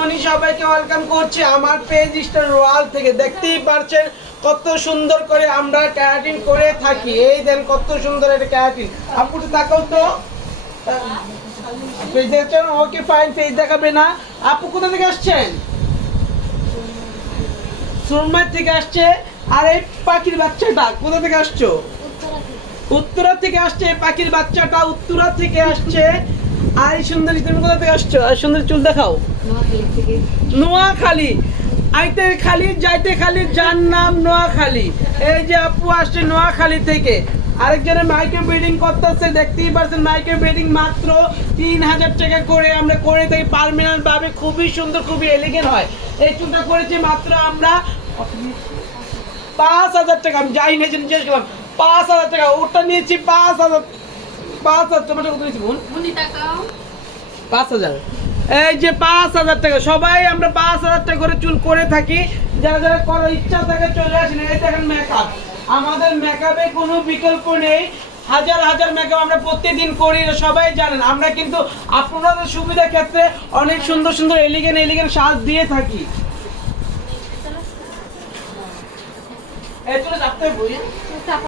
Morning সবাইকে welcome করছি আমার পেজ স্টার রয়্যাল থেকে। দেখতেই পারছেন কত সুন্দর করে আমরা ক্যারাটিন করে থাকি। এই দেন কত সুন্দর এটা ক্যারাটিন। আপু তো তাকাও তো, পেজ দেখছেন? ওকে ফাইন, পেজ দেখাবে না। আপু কোথা থেকে আসছেন? সুরমার থেকে আসছে। আর এই পাখির বাচ্চাটা কোথা থেকে আসছো? উত্তরা থেকে আসছে। পাখির বাচ্চাটা উত্তরা থেকে আসছে। আর এই সুন্দরী তুমি কোথা থেকে আসছো? আর সুন্দর চুল দেখাও। নোয়াখালী। আইতে খালি যাইতে খালি, যার নাম নোয়াখালী। এই যে আপু আসছে নোয়াখালী থেকে। আরেকজনের মাইক্রো ব্রিডিং করতেছে, দেখতেই পাচ্ছেন। মাইক্রো ব্রিডিং মাত্র 3000 টাকা করে আমরা করে থাকি পার্মানেন্ট ভাবে। খুবই সুন্দর, খুবই এলিগেন্ট হয়। এই চুলটা করেছি মাত্র আমরা 5000 টাকা। আমি যাই না, জিজ্ঞেস করলাম 5000 টাকা। ওটা নিয়েছি 5000। 5000 তোমার কত নিয়েছি বোন? 5000। এই যে 5000 টাকা। সবাই আমরা 5000 টাকা করে চুল করে থাকি। যারা যারা করার ইচ্ছা থাকে চলে আসেন। এই দেখেন মেকআপ, আমাদের মেকআপে কোনো বিকল্প নেই। হাজার হাজার মেকআপ আমরা প্রত্যেকদিন করি, সবাই জানেন। আমরা কিন্তু আপনাদের সুবিধার ক্ষেত্রে অনেক সুন্দর সুন্দর এলিগেন্ট সাজ দিয়ে থাকি। এই চলে যাতে বই